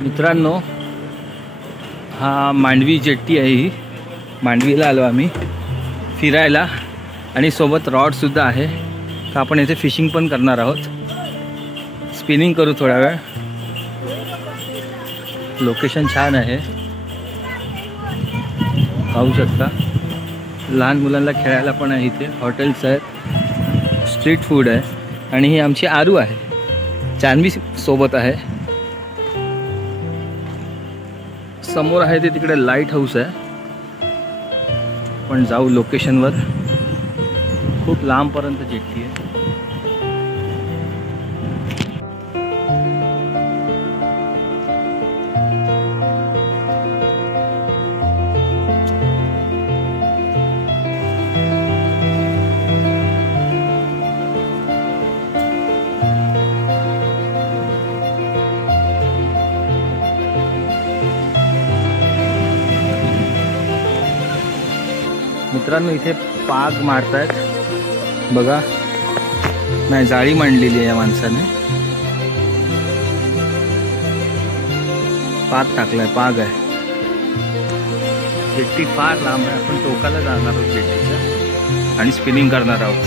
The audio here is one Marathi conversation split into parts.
मित्रांनो, हा मांडवी जेट्टी आहे। ही मांडवीला आलो आम्ही फिरायला आणि सोबत रॉडसुद्धा आहे। तर आपण इथे फिशिंग पण करणार आहोत, स्पिनिंग करू थोडा वेळ। लोकेशन छान आहे, पाहू शकता। लहान मुलांना खेळायला पण आहे, इथे हॉटेल्स आहेत, स्ट्रीट फूड आहे। आणि ही आमची आरू आहे, जान्हवी सोबत आहे। समोर आहे ते तिकडे लाईट हाऊस आहे। पण जाऊ लोकेशनवर, खूप लांबपर्यंत जेट्टी आहे। मित्रांनो, इथे पाग मारतायत बघा। नाही, जाळी मांडलेली आहे या माणसाने, पाग टाकलाय, पाग आहे। जेट्टी फार लांब आहे, आपण टोकाला जाणार आहोत जेट्टीच्या आणि स्पिनिंग करणार आहोत।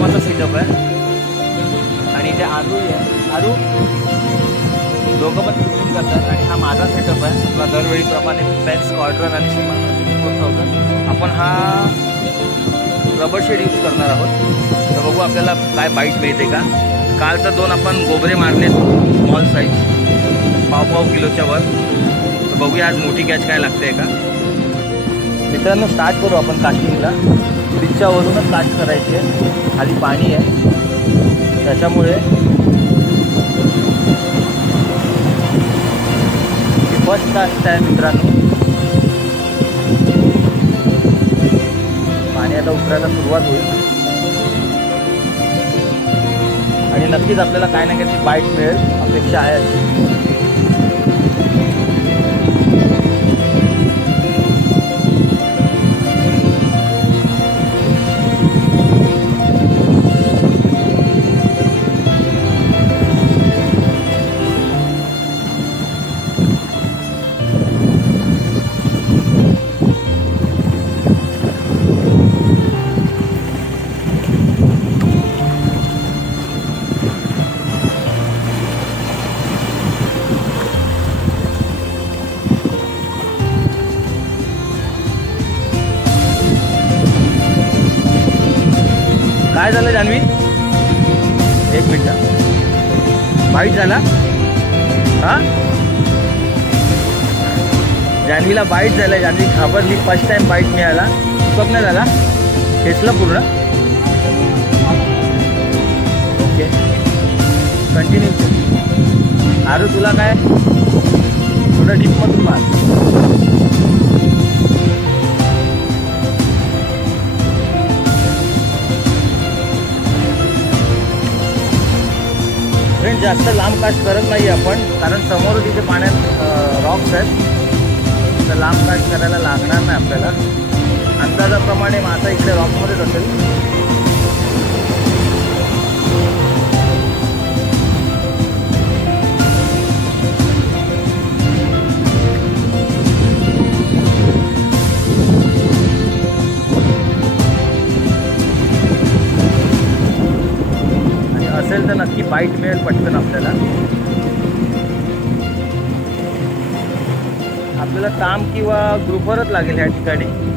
माझा सेटअप आहे आणि इथे आरू आहे। आरू दोघं पण स्पिनिंग करतात आणि हा माझा सेटअप आहे। आपला दरवेळीप्रमाणे पेन स्क्वॉड्रन आणि सीमा आपण हा रबर शेड यूज करणार आहोत। तर बघू आपल्याला काय बाईट मिळते का। काल तर 2 आपण गोबरे मारले, स्मॉल साईज, पाव किलोच्या वर। तर बघूया आज मोठी कॅच काय लागते का। मित्रांनो, स्टार्ट करू आपण कास्टिंगला। ब्रिजच्या वरूनच कास्ट करायची आहे, खाली पाणी आहे त्याच्यामुळे। फर्स्ट कास्ट आहे मित्रांनो, पाणी आता उतरायला सुरुवात होईल आणि नक्कीच आपल्याला काय ना काही बाईट मिळेल, अपेक्षा आहे। काय झालं जान्हवी? एक मिनिट, बाईट झाला? हा, जान्हवीला बाईट झालाय। जान्हवी घाबरली, फर्स्ट टाइम बाईट मिळाला। स्वप्न झाला, खेचलं पूर्ण। Okay, continue. आरू तुला काय, थोडं डीपमधून मार। जास्त लांब कास्ट करत नाही आपण, कारण समोर तिथे पाण्यात रॉक्स आहेत, तर लांब कास्ट करायला लागणार नाही आपल्याला। अंदाजाप्रमाणे मासा इकडे रॉकमध्येच असेल। असेल तर नक्की बाईट मिळेल पटकन आपल्याला। आपल्याला काम किंवा ग्रुपवरच लागेल ह्या ठिकाणी।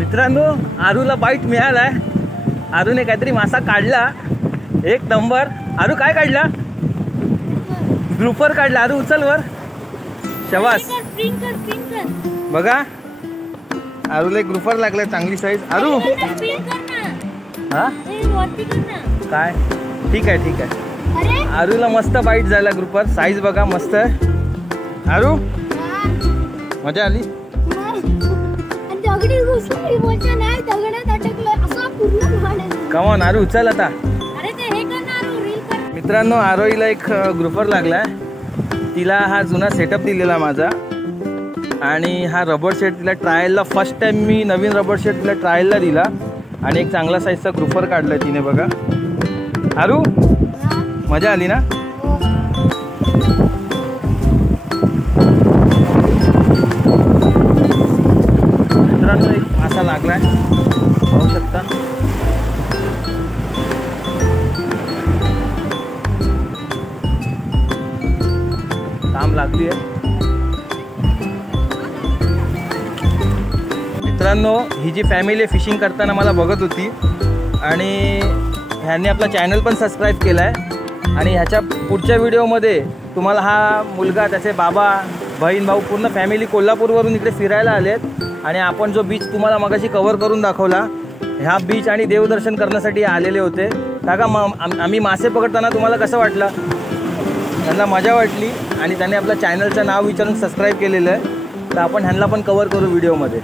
मित्रांनो, आरूला बाईट मिळालाय। आरूने काहीतरी मासा काढला, एक नंबर। आरू काय काढला? ग्रुपर काढला। आरू उचल वर, शबास। बघा, आरूला एक ग्रुपर लागलाय, चांगली साईज। आरू हा काय, ठीक आहे ठीक आहे। आरूला मस्त बाईट झाला ग्रुपवर. साईज बघा मस्त आहे. आरू मजा आली. कमॉन आरू चल आता. मित्रांनो आरोहीला एक ग्रुपवर लागलाय. तिला हा जुना सेटअप दिलेला माझा आणि हा रबर सेट तिला ट्रायलला फर्स्ट टाइम मी नवीन रबर सेट तिला ट्रायलला दिला आणि एक चांगला साईजचा ग्रुपवर काढलाय तिने बघा. आरू मजा आली ना. मित्रांनो एक मासा लागलाय पाहू शकता. काम लागली आहे. मित्रांनो ही जी फॅमिली फिशिंग करताना मला बघत होती आणि ह्यांनी आपला चॅनल पण सबस्क्राईब केला आहे आणि ह्याच्या पुढच्या व्हिडिओमध्ये तुम्हाला हा मुलगा त्याचे बाबा बहीण भाऊ पूर्ण फॅमिली कोल्हापूरवरून इकडे फिरायला आलेत आणि आपण जो बीच तुम्हाला मगाशी कव्हर करून दाखवला ह्या बीच आणि देवदर्शन करण्यासाठी आलेले होते. काका आम्ही मासे पकडताना तुम्हाला कसं वाटलं. त्यांना मजा वाटली आणि त्यांनी आपल्या चॅनलचं नाव विचारून सबस्क्राईब केलेलं आहे. तर आपण ह्यांना पण कव्हर करू व्हिडिओमध्ये.